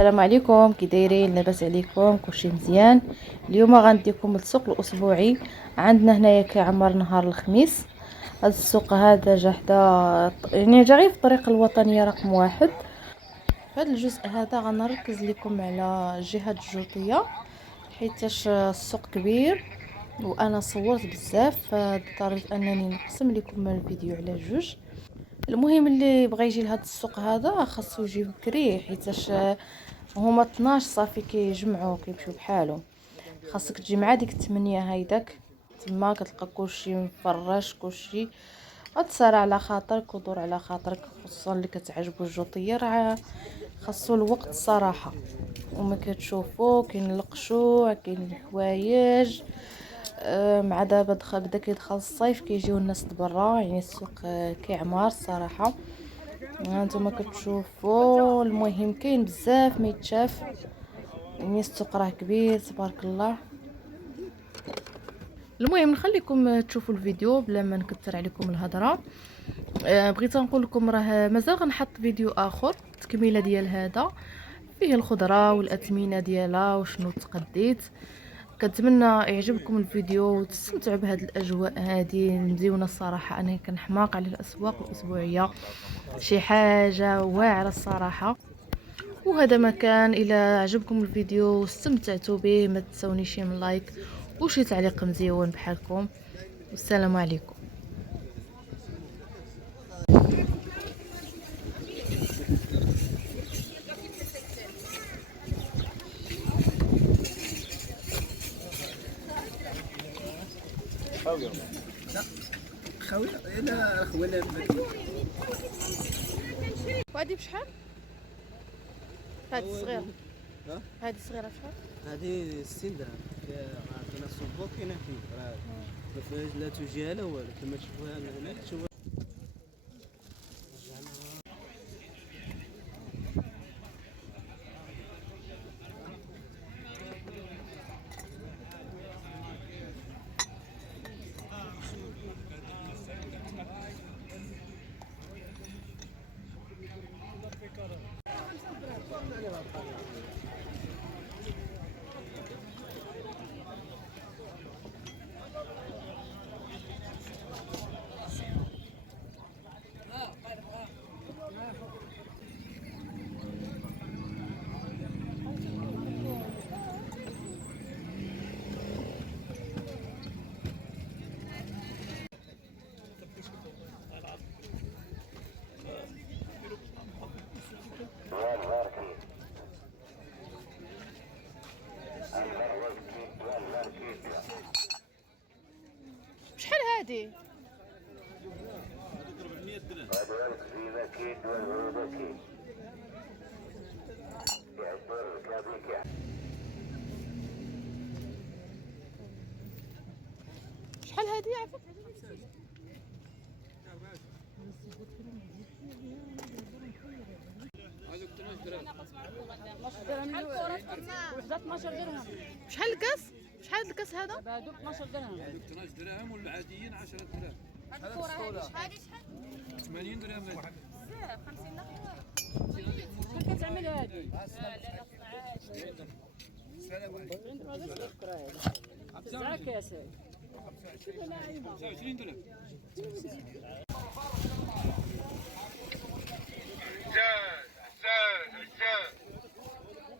السلام عليكم، كي دايرين؟ لاباس عليكم؟ كلشي مزيان. اليوم غنديكم السوق الاسبوعي عندنا هنايا كيعمر نهار الخميس. هذا السوق هذا جا حدا يعني جا غير في الطريق الوطنيه رقم واحد. في هذا الجزء هذا غنركز لكم على جهه الجوطيه، حيتاش السوق كبير وانا صورت بزاف، اضطريت انني نقسم لكم الفيديو على جوج. المهم اللي بغى يجي لهذا السوق هذا خاصو يجي بكري، حيتاش هما 12 صافي كيجمعوا كيمشيو بحالهم. خاصك تجي مع ديك 8 هيداك، تما كتلقى كلشي مفرش، كلشي غتسارع على خاطرك ودور على خاطرك، خصوصا اللي كتعجبو الجوطيه راه خاصو الوقت الصراحه. وما كتشوفوا كاين القشوع، كاين الحوايج. مع دابا بدا كيدخل الصيف كيجيو الناس برا، يعني السوق كيعمر الصراحه. هانتوما كتشوفوا، المهم كاين بزاف ما يتشاف، يعني السوق راه كبير تبارك الله. المهم نخليكم تشوفوا الفيديو بلا ما نكثر عليكم الهضره. بغيت نقول لكم راه مازال غنحط فيديو اخر تكميله ديال هذا، فيه الخضره والاثمنه ديالها وشنو تقديت. كنتمنى يعجبكم الفيديو وتستمتعوا بهذه الاجواء هذه المزيونه. الصراحه انا كنحماق على الاسواق الاسبوعيه، شي حاجه واعره الصراحه. وهذا مكان. الى عجبكم الفيديو واستمتعتوا به ما تنسونيش من لايك وشي تعليق مزيون بحالكم. والسلام عليكم. خاوية لا خاوية لا خوالة وهذه بشحال؟ هذه الصغيره، هذه الصغيره بشحال؟ هذه 60 درهم. عندنا الصبوط كاينه فيه راه ما فيهاش لا توجيه لا والو، كما تشوفوها هنا تشوفوها. بشحال هذه؟ شحال هذه عافاك؟ وحده 12 درهم. شحال الكاس؟ شحال الكاس هذا؟ هذوك 12 درهم. هذوك 12 درهم والعاديين 10 درهم. هذه شحال؟ 80 درهم. بزاف 50 نخله. شحال كتعمل هذه؟ السلام عليكم. تسعة كاس. 29 درهم.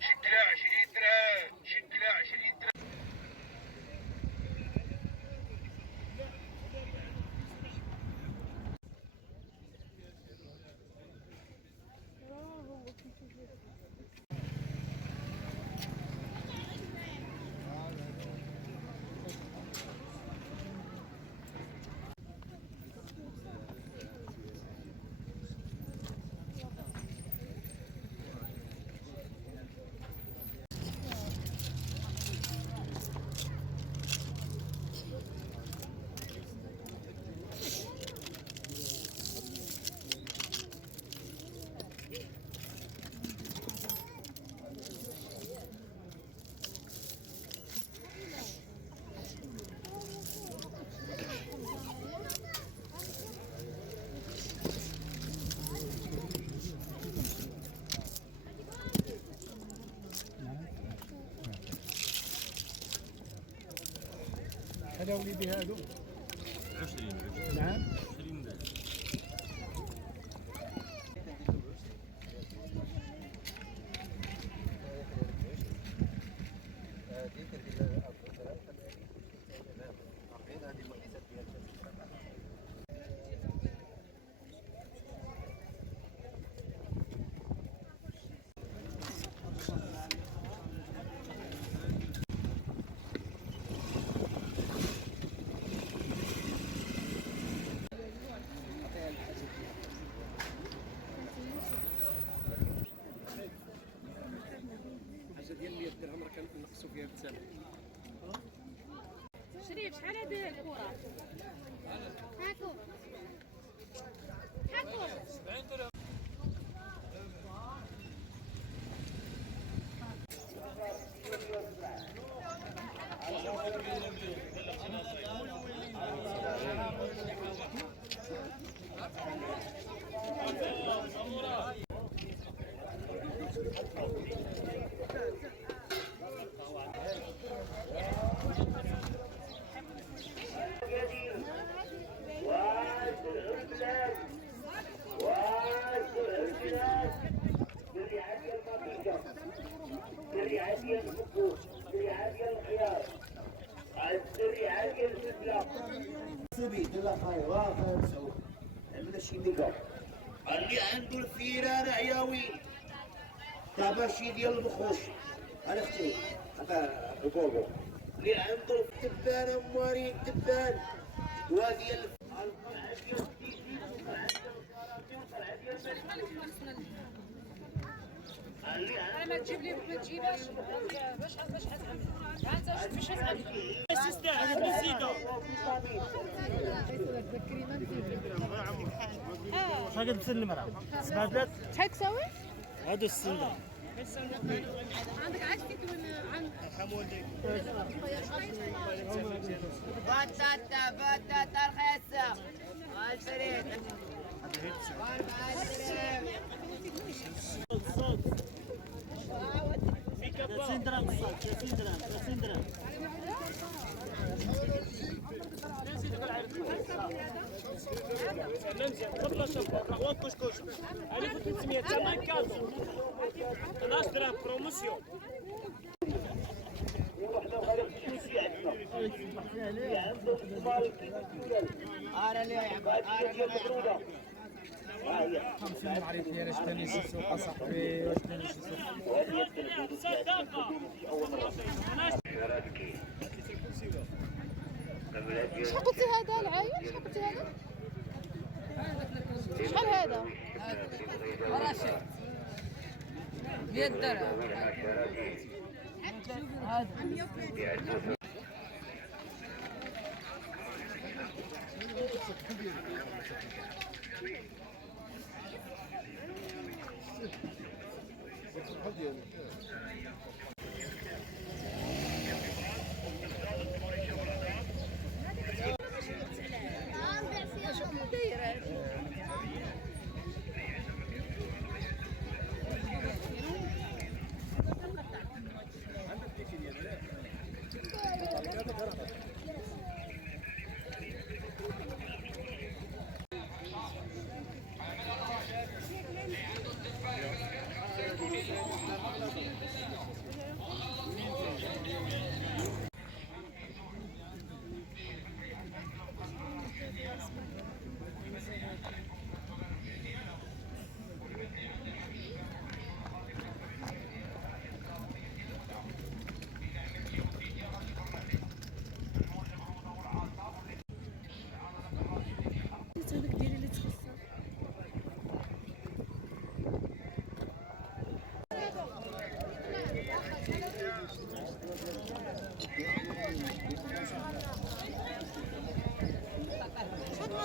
شكلها 20 درهم، شكلها 20 درهم. على وليدي هادو 20 نعم 20 داك. حاجه ديال 100 درهم راه كنقصوا فيها بالثمن. شريف شحال هذه الكره؟ هاكو هاكو 70 درهم. الزريعة ديال الفقوس، الزريعة ديال الخيار، الزريعة ديال الفلفلة. سبيت لا خير واخا مسعود عندنا شي نقا اللي عنده الفيران عياوين طباشي ديال المخوش انا اختي هذا البوبو اللي عنده التبان موارين تبان وديال القلعه ديال التيجي والقلعه ديال القلعه ديال انا ما تجيب لي ما تجيبهاش باش حتعمل انت باش حتعمل حاجه تسلم راه سمعت شحال تساوي؟ هادو السنده عندك عشتي عندك بطاطا رخيصة عالفريد الصوت 30 درهم الصوت 30 درهم 30 درهم قبل شبر هو كشكش 1300 ثمن كادو 11 درهم بروموسيون خمسين معرفة ديال اش كان شي سوق اصاحبي واش كان شي سوق صدقة شحال قلتي هذا العايل؟ شحال قلتي هذا؟ شحال هذا؟ راشد 100 درهم هذا شحال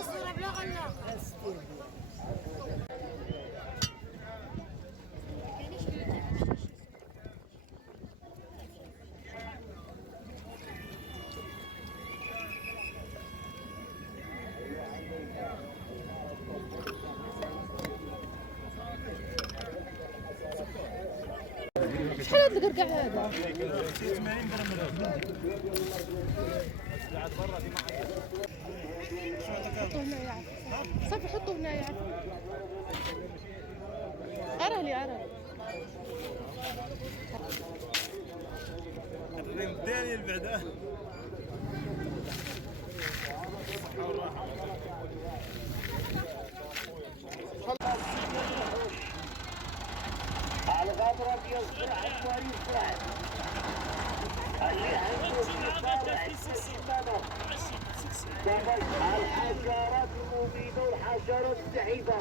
مصدوره بلا غلا؟ شحال هاد القرقع هذا؟ حطوه هنايا صافي حطوه هنايا عراه لي عراه الداني البعد الغابرة ديال الزرع شوي يفرح اللي عنده الحشرات المبيدة والحشرات السحيفة.